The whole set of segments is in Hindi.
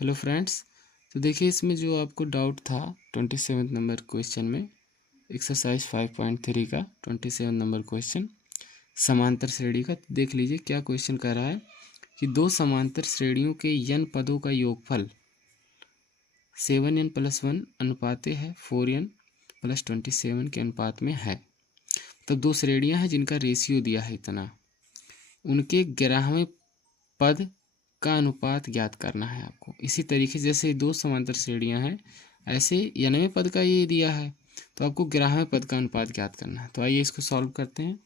Hello friends. तो देखिए, इसमें जो आपको डाउट था 27 नंबर क्वेश्चन में, एक्सरसाइज 5.3 का 27 नंबर क्वेश्चन समांतर श्रेणी का। तो देख लीजिए क्या क्वेश्चन कह रहा है कि दो समांतर श्रेणियों के n पदों का योगफल 7n + 1 अनुपाते है 4n + 27 के अनुपात में है। तो दो श्रेणियां हैं जिनका रेशियो दिया है इतना, उनके 11वें पद का अनुपात ज्ञात करना है आपको। इसी तरीके से जैसे दो समांतर श्रेणियां हैं, ऐसे n वें पद का ये दिया है, तो आपको 11वें पद का अनुपात ज्ञात करना है। तो आइए इसको सॉल्व करते हैं।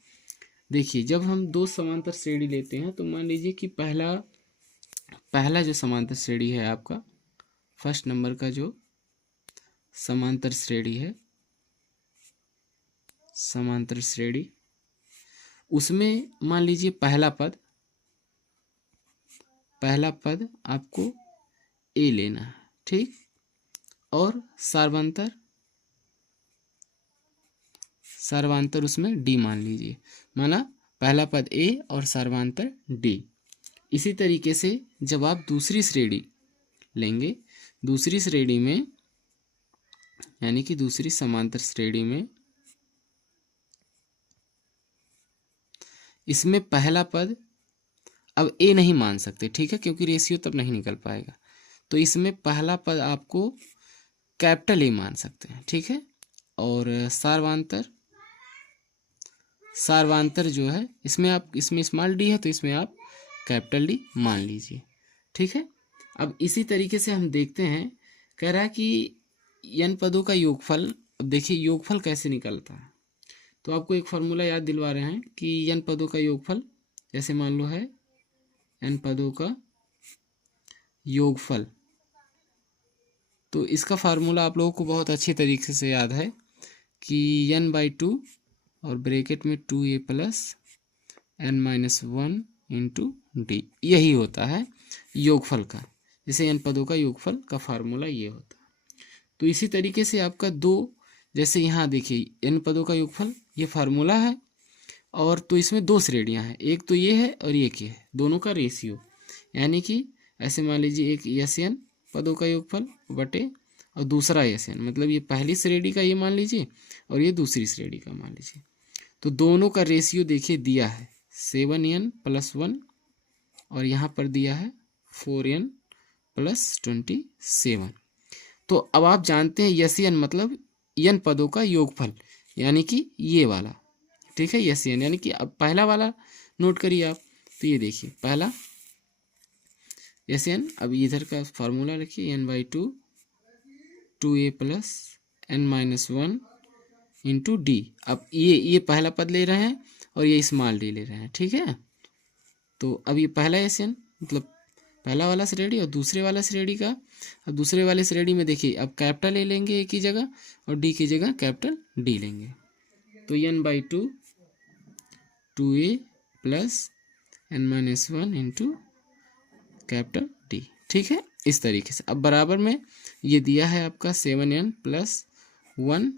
देखिए, जब हम दो समांतर श्रेणी लेते हैं तो मान लीजिए कि पहला जो समांतर श्रेणी है आपका, फर्स्ट नंबर का जो समांतर श्रेणी है, समांतर श्रेणी, उसमें मान लीजिए पहला पद आपको ए लेना है, ठीक। और सर्वांतर उसमें डी मान लीजिए, माना पहला पद ए और सर्वांतर डी। इसी तरीके से जब आप दूसरी श्रेणी लेंगे, दूसरी श्रेणी में यानी कि दूसरी समांतर श्रेणी में, इसमें पहला पद अब ए नहीं मान सकते, ठीक है, क्योंकि रेशियो तब नहीं निकल पाएगा। तो इसमें पहला पद आपको कैपिटल ए मान सकते हैं, ठीक है। और सार्वांतर जो है, इसमें स्मॉल डी है, तो इसमें आप कैपिटल डी मान लीजिए, ठीक है। अब इसी तरीके से हम देखते हैं, कह रहा है कि n पदों का योगफल। अब देखिए योगफल कैसे निकलता है, तो आपको एक फार्मूला याद दिलवा रहे हैं कि n पदों का योगफल, जैसे मान लो है n पदों का योगफल, तो इसका फार्मूला आप लोगों को बहुत अच्छी तरीके से याद है कि n/2 और ब्रैकेट में 2a + n-1 इंटू डी, यही होता है योगफल का। जैसे n पदों का योगफल का फार्मूला ये होता है। तो इसी तरीके से आपका दो, जैसे यहाँ देखिए n पदों का योगफल ये फार्मूला है, और तो इसमें दो श्रेणियाँ हैं, एक तो ये है और एक ये है, दोनों का रेशियो, यानी कि ऐसे मान लीजिए एक Sn पदों का योगफल बटे और दूसरा Sn, मतलब ये पहली श्रेणी का ये मान लीजिए और ये दूसरी श्रेणी का मान लीजिए। तो दोनों का रेशियो देखिए दिया है 7n + 1 और यहाँ पर दिया है 4n + 27। तो अब आप जानते हैं Sn मतलब n पदों का योगफल, यानी कि ये वाला, ठीक है। Sn यानी कि अब पहला वाला नोट करिए आप, तो ये देखिए पहला Sn, अब इधर का फार्मूला लिखिए n/2 2a + n-1 into D. अब ये पहला पद ले रहे हैं और ये स्मॉल डी ले रहे हैं, ठीक है। तो अब ये पहला Sn मतलब पहला वाला श्रेणी और दूसरे वाला श्रेणी का, अब दूसरे वाले श्रेणी में देखिए अब कैपिटल ए लेंगे ए की जगह और डी की जगह कैपिटल डी लेंगे। तो n/2 2a + n-1 into capital D, ठीक है। इस तरीके से अब बराबर में ये दिया है आपका 7n + 1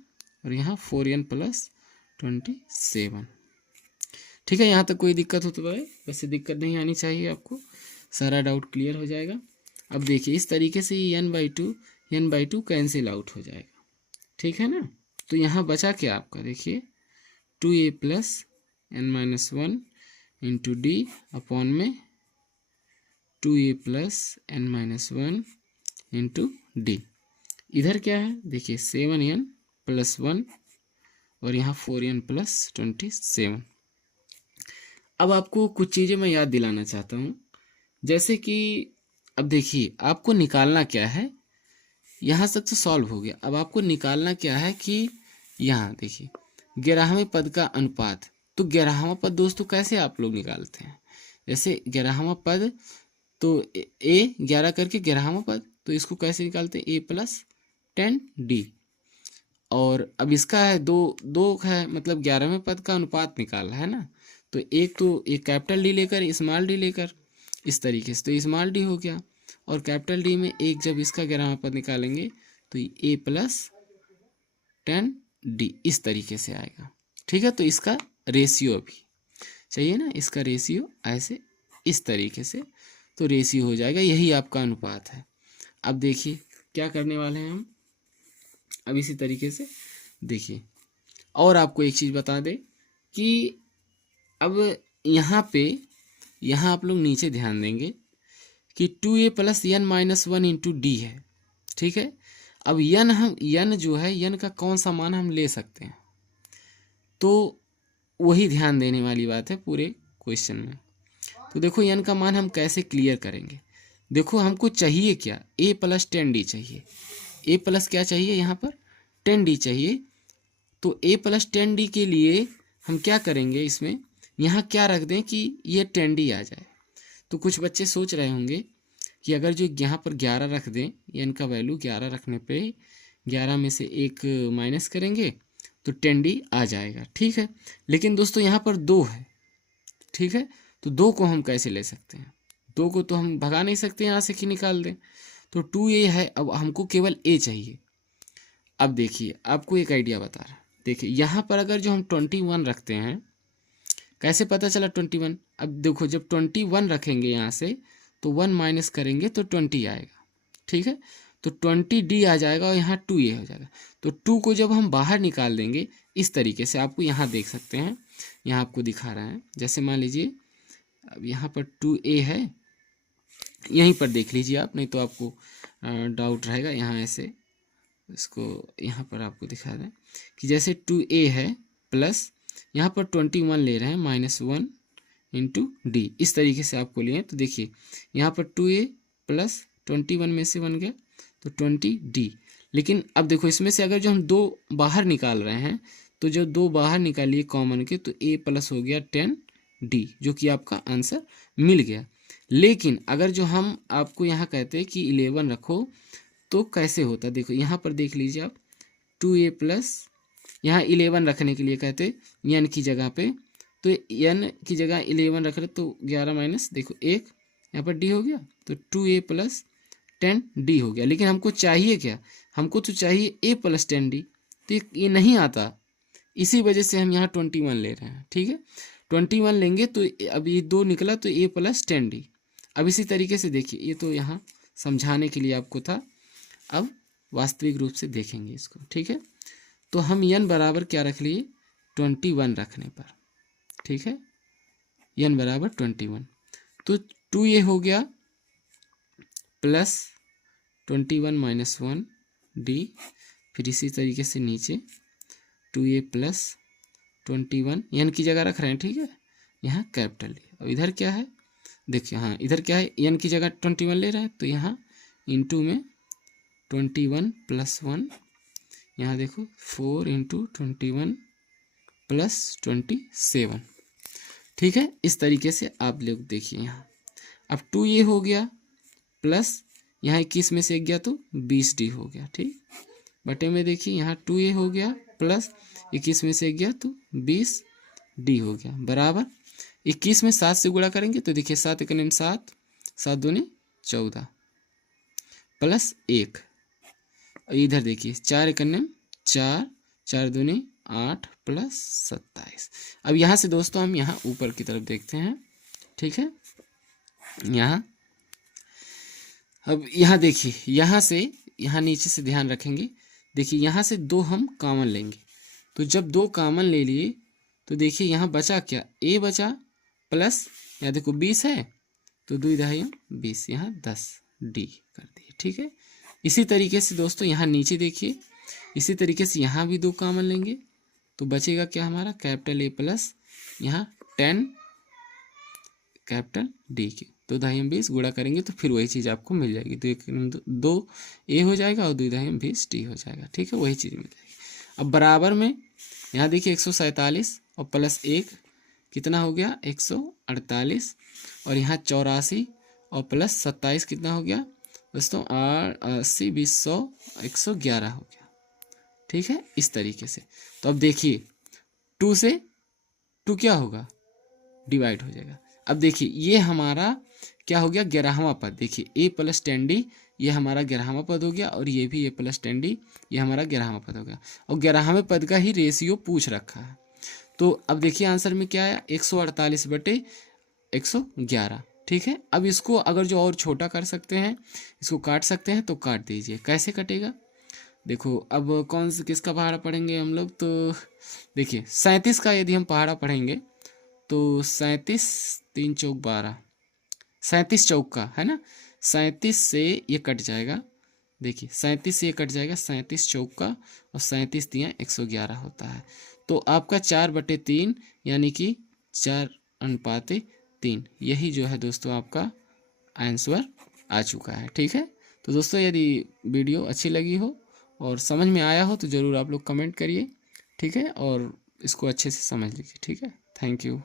और यहाँ 4n + 27, ठीक है। यहाँ तक कोई दिक्कत हो तो भाई, वैसे दिक्कत नहीं आनी चाहिए, आपको सारा डाउट क्लियर हो जाएगा। अब देखिए इस तरीके से ये n/2 कैंसिल आउट हो जाएगा, ठीक है ना। तो यहाँ बचा क्या आपका, देखिए 2a + n-1 into D upon में 2a + n-1 इंटू डी। इधर क्या है देखिए 7n + 1 और यहाँ 4n + 27। अब आपको कुछ चीज़ें मैं याद दिलाना चाहता हूँ, जैसे कि अब देखिए आपको निकालना क्या है, यहाँ तक तो सॉल्व हो गया। अब आपको निकालना क्या है कि यहाँ देखिए 11वें पद का अनुपात। तो 11वां पद दोस्तों कैसे आप लोग निकालते हैं, जैसे 11वां पद तो ए 11 करके 11वां पद, तो इसको कैसे निकालते हैं, a + 10d। और अब इसका है दो है, मतलब 11वें पद का अनुपात निकालना है ना। तो एक कैपिटल डी लेकर स्मॉल डी लेकर, इस तरीके से, तो स्मॉल डी हो गया और कैपिटल डी में एक, जब इसका 11वां पद निकालेंगे तो a + 10d इस तरीके से आएगा, ठीक है। तो इसका रेशियो भी चाहिए ना, इसका रेशियो ऐसे इस तरीके से, तो रेशियो हो जाएगा, यही आपका अनुपात है। अब देखिए क्या करने वाले हैं हम। अब इसी तरीके से देखिए, और आपको एक चीज़ बता दें कि अब यहाँ आप लोग नीचे ध्यान देंगे कि 2a plus n minus one into d है, ठीक है। अब यन जो है, यन का कौन सा मान हम ले सकते हैं, तो वही ध्यान देने वाली बात है पूरे क्वेश्चन में। तो देखो यन का मान हम कैसे क्लियर करेंगे। देखो हमको चाहिए क्या, a प्लस 10d चाहिए। a प्लस क्या चाहिए, यहाँ पर 10d चाहिए। तो a प्लस 10d के लिए हम क्या करेंगे, इसमें यहाँ क्या रख दें कि ये 10d आ जाए। तो कुछ बच्चे सोच रहे होंगे कि अगर जो यहाँ पर 11 रख दें, एन का वैल्यू 11 रखने पे 11 में से एक माइनस करेंगे तो 10d आ जाएगा, ठीक है। लेकिन दोस्तों यहाँ पर 2 है, ठीक है। तो 2 को हम कैसे ले सकते हैं, 2 को तो हम भगा नहीं सकते यहाँ से कि निकाल दें। तो 2a है, अब हमको केवल a चाहिए। अब देखिए आपको एक आइडिया बता रहा, देखिए यहाँ पर अगर जो हम 21 रखते हैं, कैसे पता चला 21। अब देखो जब 21 रखेंगे यहाँ से तो 1 माइनस करेंगे तो 20 आएगा, ठीक है। तो 20d आ जाएगा और यहाँ 2a हो जाएगा। तो 2 को जब हम बाहर निकाल देंगे इस तरीके से, आपको यहाँ देख सकते हैं, यहाँ आपको दिखा रहा है। जैसे मान लीजिए अब यहाँ पर 2a है, यहीं पर देख लीजिए आप, नहीं तो आपको डाउट रहेगा। यहाँ ऐसे इसको यहाँ पर आपको दिखा दें कि जैसे 2a है प्लस यहाँ पर 21 ले रहे हैं माइनस 1 इंटू डी, इस तरीके से आपको लिए। तो देखिए यहाँ पर 2a प्लस 21 में से बन गया तो 20d। लेकिन अब देखो इसमें से अगर जो हम 2 बाहर निकाल रहे हैं, तो जो 2 बाहर निकालिए कॉमन के, तो a प्लस हो गया 10d, जो कि आपका आंसर मिल गया। लेकिन अगर जो हम आपको यहाँ कहते हैं कि 11 रखो तो कैसे होता, देखो यहाँ पर देख लीजिए आप, 2a प्लस यहाँ 11 रखने के लिए कहते एन की जगह पे, तो एन की जगह 11 रख रहे तो 11 माइनस देखो 1 यहाँ पर d हो गया, तो 2a प्लस 10d हो गया। लेकिन हमको चाहिए क्या, हमको तो चाहिए a प्लस 10d, तो ये नहीं आता, इसी वजह से हम यहाँ 21 ले रहे हैं, ठीक है। 21 लेंगे तो अब ये 2 निकला तो a प्लस 10d। अब इसी तरीके से देखिए, ये तो यहाँ समझाने के लिए आपको था, अब वास्तविक रूप से देखेंगे इसको, ठीक है। तो हम n बराबर क्या रख लिए, 21 रखने पर, ठीक है, n बराबर 21। तो 2a हो गया प्लस 21 माइनस 1d, फिर इसी तरीके से नीचे 2a प्लस 21 n की जगह रख रहे हैं, ठीक है, यहाँ कैपिटल डी। अब इधर क्या है, देखिए हाँ इधर क्या है, n की जगह 21 ले रहे हैं, तो यहाँ इंटू में 21 प्लस 1, यहाँ देखो 4 इंटू 21 प्लस 27, ठीक है। इस तरीके से आप लोग देखिए यहाँ। अब 2a हो गया प्लस यहाँ 21 में से 1 गया तो 20d हो गया, ठीक। बटे में देखिए यहाँ 2a हो गया प्लस 21 में से 1 गया तो 20d हो गया, बराबर 21 में 7 से गुणा करेंगे तो देखिए 7 एकम 7, 7 दूनी 14 प्लस 1, इधर देखिए 4 एकम 4, 4 दूनी 8 प्लस 27। अब यहाँ से दोस्तों हम यहाँ ऊपर की तरफ देखते हैं, ठीक है। यहाँ अब यहाँ देखिए, यहाँ से यहाँ नीचे से ध्यान रखेंगे, देखिए यहाँ से 2 हम कॉमन लेंगे, तो जब 2 कॉमन ले लिए तो देखिए यहाँ बचा क्या, a बचा प्लस यहाँ देखो 20 है तो 2 दहाई 20, यहाँ 10d कर दिए, ठीक है। इसी तरीके से दोस्तों यहाँ नीचे देखिए, इसी तरीके से यहाँ भी 2 कॉमन लेंगे तो बचेगा क्या हमारा, कैपिटल A प्लस यहाँ 10 कैपिटल D के, 2 दहाई 20 गुणा करेंगे तो फिर वही चीज़ आपको मिल जाएगी, तो 2a हो जाएगा और 2 दहाई 20d हो जाएगा, ठीक है, वही चीज़ मिल जाएगी। अब बराबर में यहाँ देखिए 147 और प्लस 1 कितना हो गया 148, और यहाँ 84 और प्लस 27 कितना हो गया दोस्तों 80 20 100 111 हो गया, ठीक है, इस तरीके से। तो अब देखिए 2 से 2 क्या होगा, डिवाइड हो जाएगा। अब देखिए ये हमारा क्या हो गया 11वां पद, देखिए a प्लस 10d ये हमारा 11वां पद हो गया, और ये भी a प्लस 10d ये हमारा 11वां पद हो गया, और 11वें पद का ही रेशियो पूछ रखा है। तो अब देखिए आंसर में क्या आया 148 बटे 111, ठीक है। अब इसको अगर जो और छोटा कर सकते हैं, इसको काट सकते हैं तो काट दीजिए। कैसे कटेगा देखो। अब कौन से किसका पहाड़ा पढ़ेंगे हम लोग, तो देखिए 37 का यदि हम पहाड़ा पढ़ेंगे तो 37 3 चौक 12, 37 चौक का है ना, 37 से ये कट जाएगा। देखिए 37 से ये कट जाएगा, 37 चौक का, और 37 दिया 111 होता है। तो आपका 4/3 यानी कि 4:3, यही जो है दोस्तों आपका आंसर आ चुका है। ठीक है। तो दोस्तों यदि वीडियो अच्छी लगी हो और समझ में आया हो तो ज़रूर आप लोग कमेंट करिए। ठीक है, और इसको अच्छे से समझ लीजिए। ठीक है, थैंक यू।